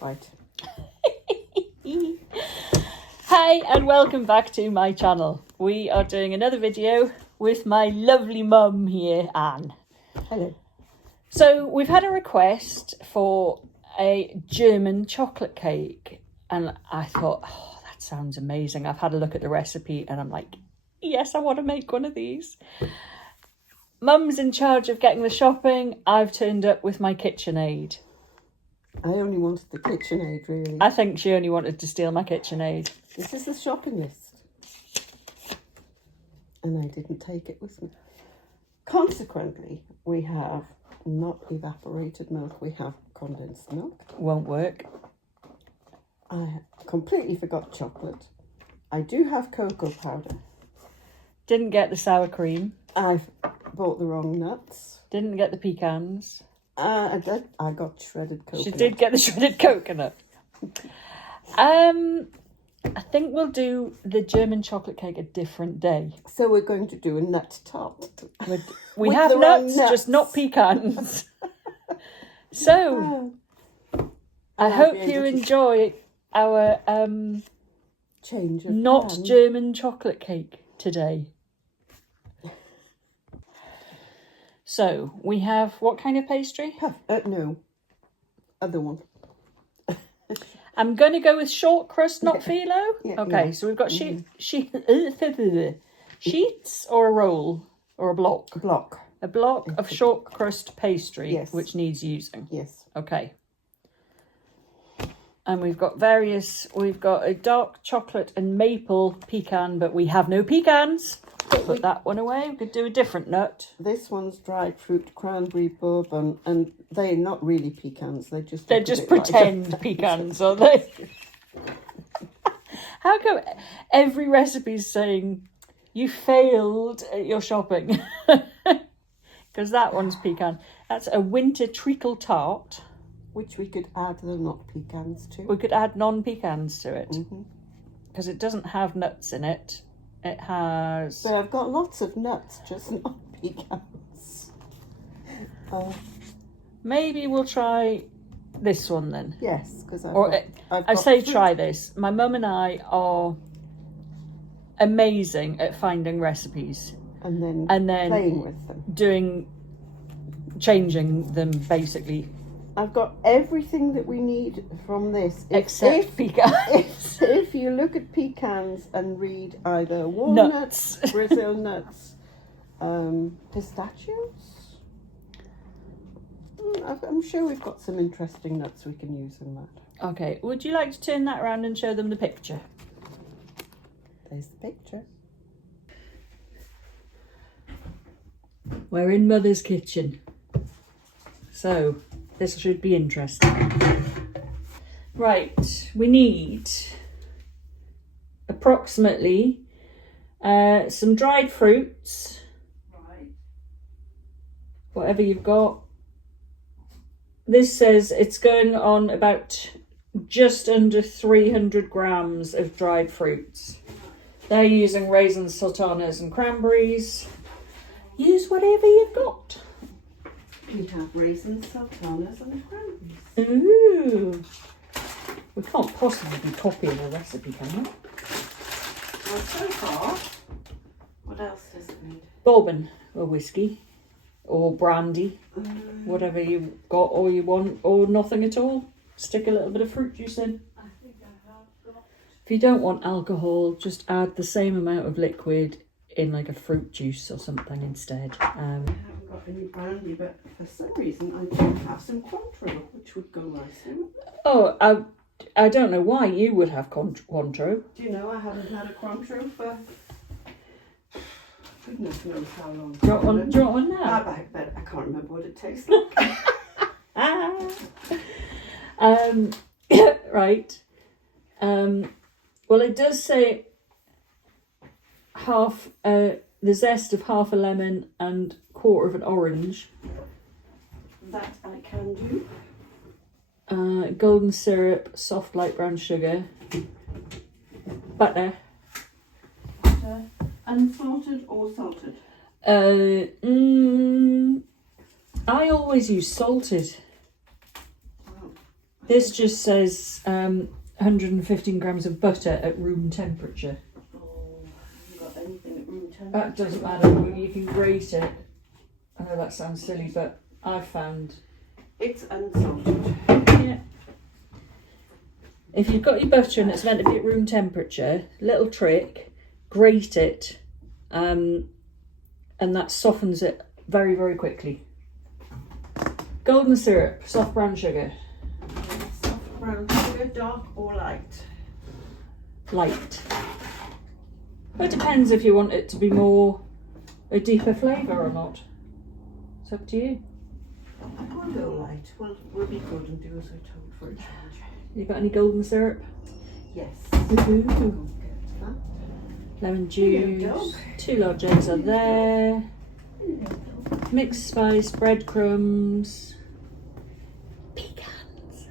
Right. Hi and welcome back to my channel. We are doing another video with my lovely mum here, Anne. Hello. So we've had a request for a German chocolate cake and I thought, oh, that sounds amazing. I've had a look at the recipe and I'm like, yes, I want to make one of these. Mum's in charge of getting the shopping. I've turned up with my KitchenAid. I only wanted the KitchenAid, really. I think she only wanted to steal my KitchenAid. This is the shopping list. And I didn't take it with me. Consequently, we have not evaporated milk, we have condensed milk. Won't work. I completely forgot chocolate. I do have cocoa powder. Didn't get the sour cream. I've bought the wrong nuts. Didn't get the pecans. I got shredded coconut. She did get the shredded coconut. I think we'll do the German chocolate cake a different day. So we're going to do a nut tart. We With have the wrong nuts, just not pecans. So, I I'll hope be you able to enjoy our change of not plan. German chocolate cake today. So, we have what kind of pastry? No, other one. I'm going to go with short crust, not phyllo. Yeah, Okay, yeah. so we've got sheets or a roll or a block? Block. A block of short crust pastry, Yes. which needs using. Yes. Okay. And we've got a dark chocolate and maple pecan, but we have no pecans. Put that one away. We could do a different nut. This one's dried fruit, cranberry bourbon, and they're not really pecans. They're just Pretend pecans, aren't they? How come every recipe's saying you failed at your shopping? Because that one's pecan. That's a winter treacle tart. Which we could add the not pecans to. We could add non-pecans to it. Mm-hmm. Because it doesn't have nuts in it. It has... But I've got lots of nuts, just not pecans. Maybe we'll try this one then. Yes, because I say try this. My mum and I are amazing at finding recipes. And then playing with them. Changing them basically. I've got everything that we need from this. Except pecans. If you look at pecans and read either walnuts, Brazil nuts, pistachios. I'm sure we've got some interesting nuts we can use in that. Okay, would you like to turn that around and show them the picture? There's the picture. We're in Mother's kitchen. So, this should be interesting. Right, we need approximately some dried fruits. Right. Whatever you've got. This says it's going on about just under 300 grams of dried fruits. They're using raisins, sultanas and cranberries. Use whatever you've got. We have raisins, sultanas and cranberries. Ooh. We can't possibly be copying a recipe, can we? Well, so far, what else does it need? Bourbon or whiskey or brandy, whatever you got or you want, or nothing at all. Stick a little bit of fruit juice in. I think I have got. If you don't want alcohol, just add the same amount of liquid in like a fruit juice or something instead. I haven't got any brandy, but for some reason I do have some Cointreau, which would go nicely. Oh, I don't know why you would have Cointreau. Do you know I haven't had a Cointreau for goodness knows how long. Do you want one now? I can't remember what it tastes like. Right. Well, it does say the zest of half a lemon and quarter of an orange. That I can do. Golden syrup, soft light brown sugar, butter. Unsalted or salted? I always use salted. Well, I This just says 115 grams of butter at room temperature. Oh, I haven't got anything at room temperature. That doesn't matter, you can grate it. I know that sounds silly, but I've found... It's unsalted. Yeah. If you've got your butter and it's meant to be at room temperature, little trick, grate it, and that softens it very, very quickly. Golden syrup, soft brown sugar. Soft brown sugar, dark or light? Light. Well, it depends if you want it to be more a deeper flavour or not. It's up to you. We'll go light. We'll be good and do as we're told for a change. You got any golden syrup? Yes. Woohoo. We'll get that. Lemon Hello, juice. dog. 2 large eggs are there. Mixed spice, breadcrumbs. Pecans.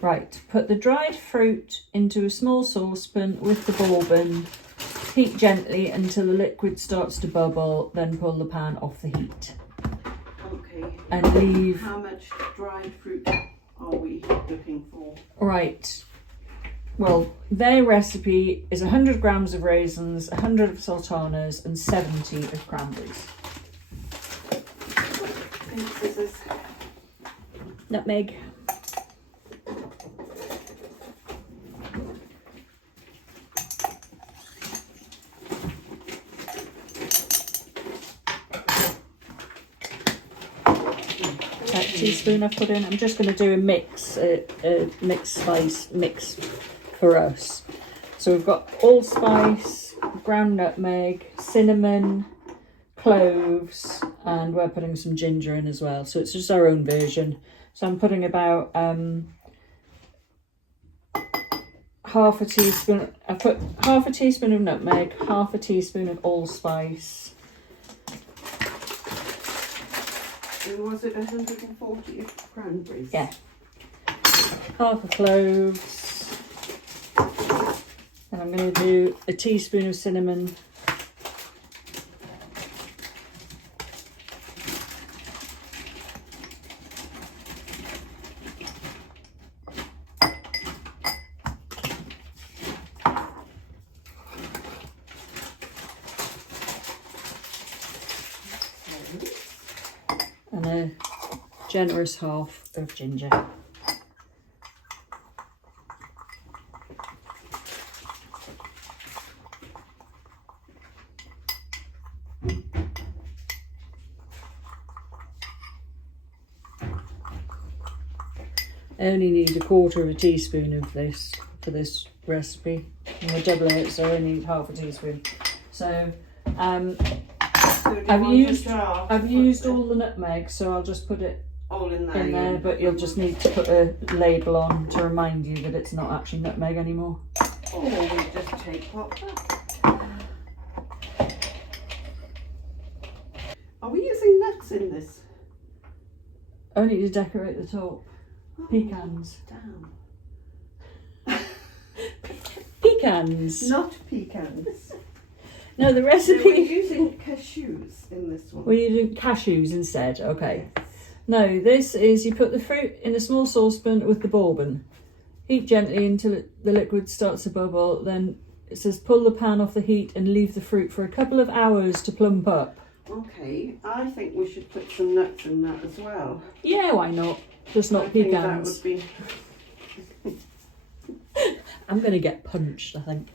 Right, put the dried fruit into a small saucepan with the bourbon. Heat gently until the liquid starts to bubble, then pull the pan off the heat. Okay. And leave... How much dried fruit are we looking for? Right. Well, their recipe is 100 grams of raisins, 100 of sultanas, and 70 of cranberries. Pink scissors. Nutmeg. That teaspoon I put in. I'm just going to do a mix, a mixed spice mix for us. So we've got allspice, ground nutmeg, cinnamon, cloves, and we're putting some ginger in as well. So it's just our own version. So I'm putting about half a teaspoon. I put half a teaspoon of nutmeg, half a teaspoon of allspice. And was it 140 of cranberries? Yeah. Half a cloves. And I'm going to do a teaspoon of cinnamon. And a generous half of ginger. I only need a quarter of a teaspoon of this for this recipe. And we're doubling it, so I only need half a teaspoon. So So do you I've want used a jar to I've put used the- all the nutmeg, so I'll just put it all in there. in there, yeah. but you'll just need to put a label on to remind you that it's not actually nutmeg anymore. Or we just take what? Are we using nuts in this? Only to decorate the top. Pecans. Damn. Pecans! Not pecans. No, the So we're recipe... using cashews in this one. We're using cashews instead, okay. No, this is you put the fruit in a small saucepan with the bourbon. Heat gently until the liquid starts to bubble, then it says pull the pan off the heat and leave the fruit for a couple of hours to plump up. Okay, I think we should put some nuts in that as well. Yeah, why not? Just not I think that pecans. would be... I'm going to get punched, I think.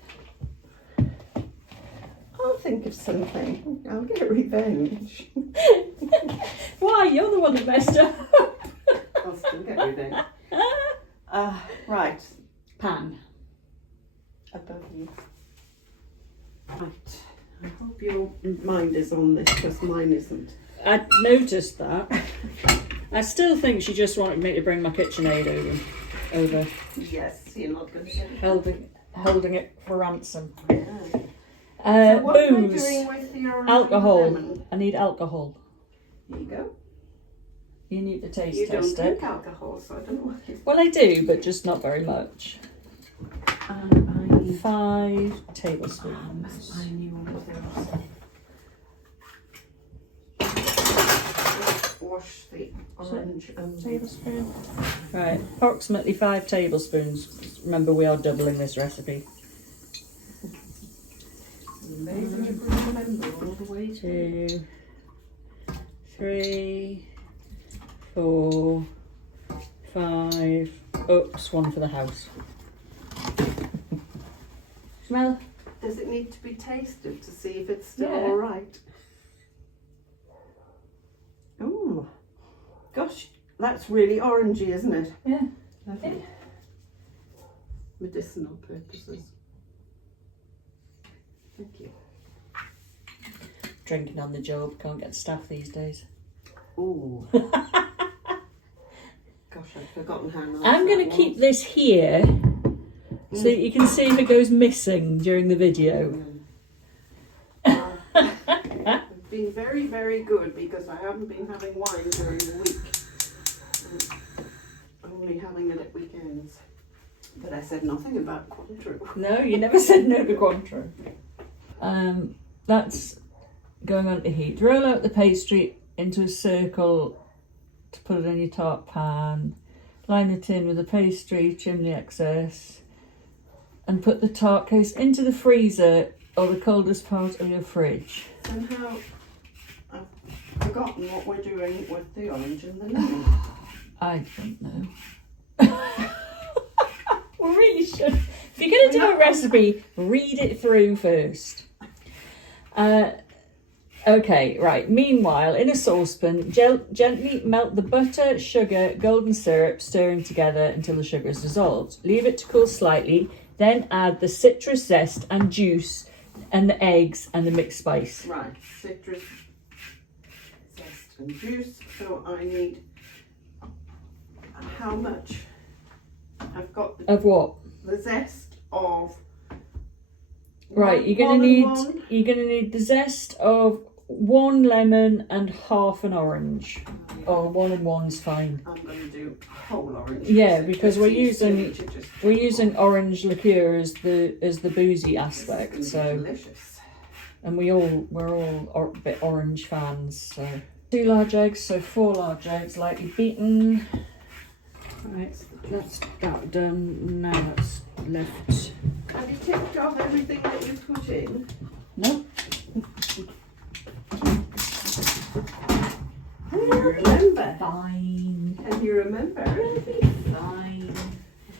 I'll think of something. I'll get revenge. Why? You're the one that messed up. I'll still get revenge. Right, Pan. above you. Right. I hope your mind is on this because mine isn't. I noticed that. I still think she just wanted me to bring my KitchenAid over. Yes, you're not going to get it. Holding it for ransom. Yeah. So what am I Booze. doing with your Alcohol. lemon? I need alcohol. Here you go. You need to taste You don't test drink it. alcohol, so I don't know what you... Well, I do, but just not very much. And I need... 5 tablespoons. I knew all of those. wash the orange and Tablespoon. Right, approximately 5 tablespoons. Remember, we are doubling this recipe. amazing you can remember all the way to 2, 3, 4, 5. Oops, one for the house. Smell? Does it need to be tasted to see if it's still Yeah. all right? Oh, gosh, that's really orangey, isn't it? Yeah. Lovely. Medicinal purposes. Thank you. Drinking on the job, can't get staff these days. Oh. Gosh, I've forgotten how nice I'm going that to keep was. this here so that you can see if it goes missing during the video. It's been very, very good because I haven't been having wine during the week. I'm only having it at weekends. But I said nothing about Cointreau. No, you never said no to Cointreau. That's going on to heat. Roll out the pastry into a circle to put it in your tart pan. Line the tin with the pastry, trim the excess, and put the tart case into the freezer or the coldest part of your fridge. Somehow I've forgotten what we're doing with the orange and the lemon. I don't know. We really should. If you're going to do a recipe, read it through first. Okay, right. Meanwhile, in a saucepan, gently melt the butter, sugar, golden syrup, stirring together until the sugar is dissolved. Leave it to cool slightly, then add the citrus zest and juice and the eggs and the mixed spice. Right, citrus zest and juice. So I need how much? I've got Of what? the zest of Right, you're gonna need the zest of 1 lemon and half an orange. Or 1 and 1's fine. I'm going to do whole orange. Yeah, because we're It's using easy to just- we're using orange liqueur as the boozy This aspect. is So, delicious. and we're all a bit orange fans. So 2 large eggs, so 4 large eggs, lightly beaten. Right, that's that done. Now that's left. Have you ticked off everything that you put in? No. Can you remember? Fine. Can you remember everything? Fine.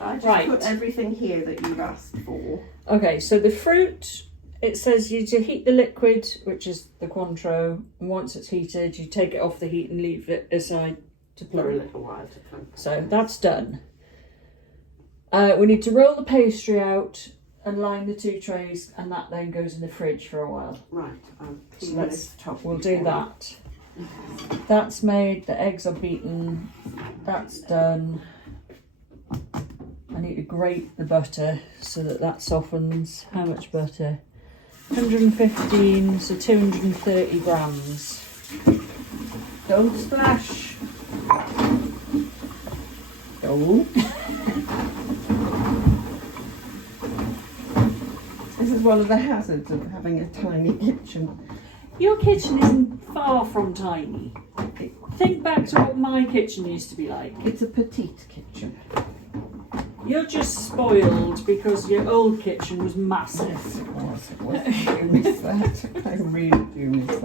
I just Right. put everything here that you've asked for. Okay, so the fruit, it says you to heat the liquid, which is the Cointreau, and once it's heated, you take it off the heat and leave it aside to For a plump. little while to come. So that's done. We need to roll the pastry out and line the 2 trays, and that then goes in the fridge for a while. Right, I'll So clean let's, this top. we'll before do that. That's made, the eggs are beaten, that's done. I need to grate the butter so that softens. How much butter? 115, so 230 grams. Don't splash. Oh. This is one of the hazards of having a tiny kitchen. Your kitchen isn't far from tiny. Think back to what my kitchen used to be like. It's a petite kitchen. You're just spoiled because your old kitchen was massive. Yes, it was. It was. I do miss that. I really do miss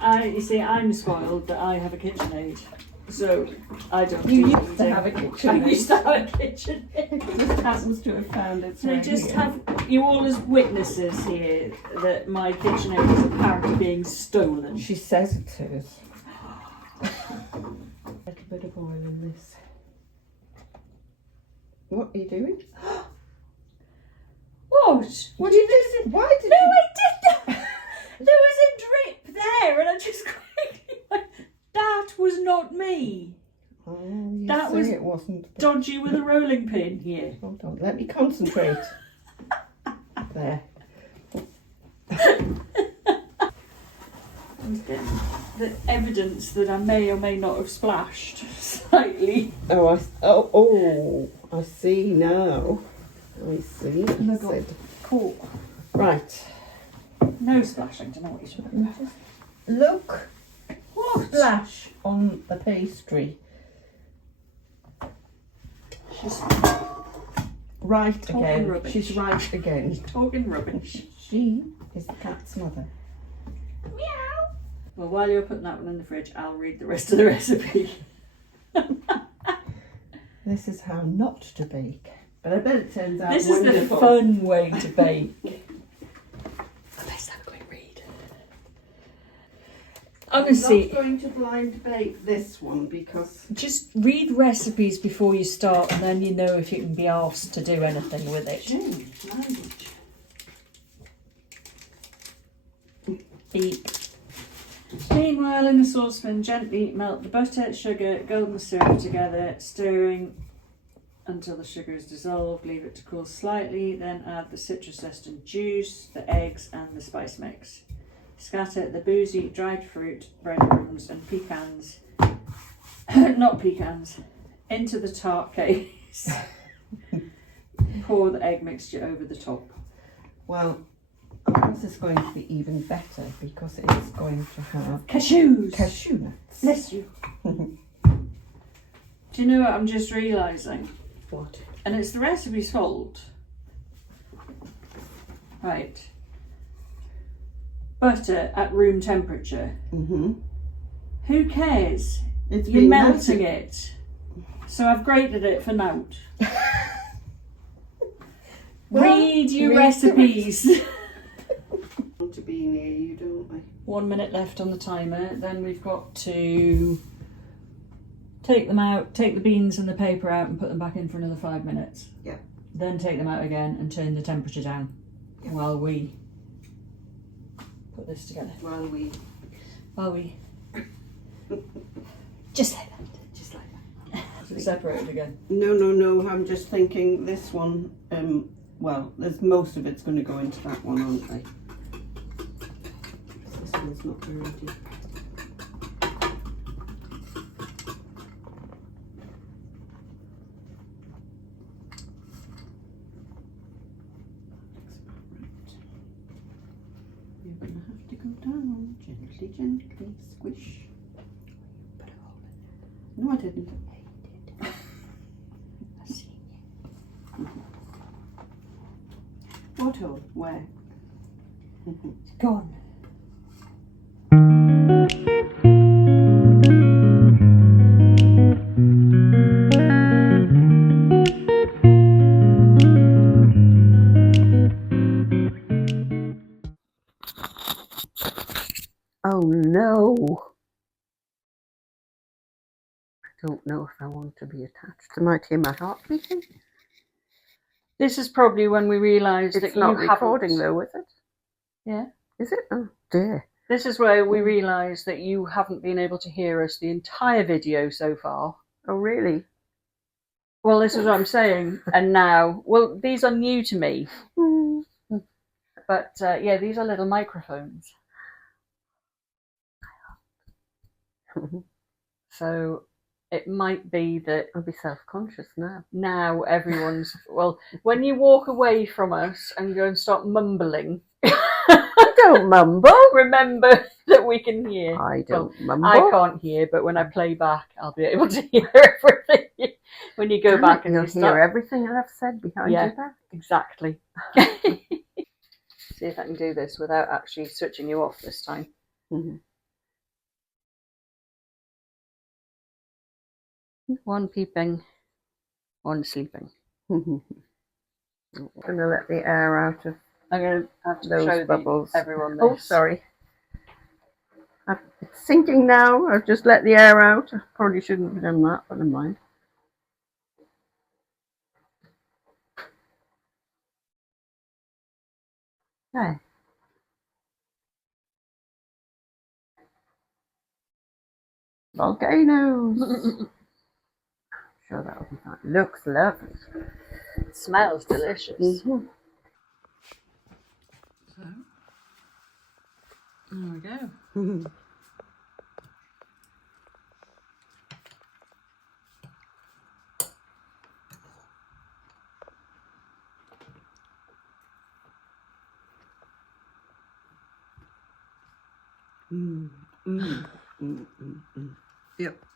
that. You see, I'm spoiled that I have a KitchenAid, so I don't. You do used to anything. have a I KitchenAid. used to have a KitchenAid. It just happens to have found its So way just here. have you all as witnesses here that my KitchenAid is apparently being stolen. She says it is. A little bit of oil in this. What are you doing? What? What did you do? Why did No, you? I didn't. There was a drip there, and I just quickly went, that was not me. Oh, you That say was it wasn't. Dodgy with a rolling pin here. Hold on, let me concentrate. There. The evidence that I may or may not have splashed slightly. I see now. I see. Look I said. Cool. Right. No splashing, don't know what you're talking about. Look! What? Splash on the pastry. She's right Talking again. rubbish. She's right again. Talking rubbish. She is the cat's mother. Meow. Well, while you're putting that one in the fridge, I'll read the rest of the recipe. This is how not to bake. But I bet it turns out This wonderful. is the fun way to bake. Let's have a quick read. I'm Honestly, not going to blind bake this one because just read recipes before you start, and then you know if you can be asked to do anything with it. language. Beep. Meanwhile, in a saucepan, gently melt the butter, sugar, golden syrup together, stirring until the sugar is dissolved. Leave it to cool slightly, then add the citrus zest and juice, the eggs and the spice mix. Scatter the boozy dried fruit, breadcrumbs and pecans, not pecans, into the tart case. Pour the egg mixture over the top. Well, this is going to be even better because it is going to have Cashews! cashew nuts. Bless you. Do you know what I'm just realising? What? And it's the recipe's fault. Right. Butter at room temperature. Mm-hmm. Who cares? It's You're being melting melted. it. So I've grated it for nout. Well, Read your read the recipes. Want to be near you, don't we? 1 minute left on the timer. Then we've got to take them out, take the beans and the paper out and put them back in for another 5 minutes. Yeah. Then take them out again and turn the temperature down while we put this together. While we just like that. just like that. Separated again. No. I'm just thinking this one. Well, there's most of it's going to go into that one, aren't they? This one's not very deep. You're going to have to go down gently, squish. Put a hole in No, I didn't. there. Yeah, you did. I've seen you. What hole? Where? It's gone. Oh no! I don't know if I want to be attached. I might hear my heart beating. This is probably when we realised that It's you not haven't. recording though, is it? Yeah. Is it? Oh dear. This is where we realised that you haven't been able to hear us the entire video so far. Oh really? Well, this is what I'm saying. And now, well, these are new to me. But yeah, these are little microphones. So it might be that I'll be self-conscious now. now everyone's, well, when you walk away from us and go and start mumbling, I don't mumble. remember that we can hear. I Well, don't mumble. I can't hear, but when I play back, I'll be able to hear everything. When you go Damn back it, and you'll you hear start. everything that I've said behind Yeah. your back. Exactly. See if I can do this without actually switching you off this time. Mhm. One peeping, one sleeping. I'm gonna let the air out of I'm going to have to those show bubbles. everyone this. Oh, sorry. It's sinking now. I've just let the air out. I probably shouldn't have done that, but never mind. There. Volcanoes. Sure that'll be fine. Looks lovely. It smells delicious. Mm-hmm. So, there we go. Mm, mm, mm, mm, mm. Yep.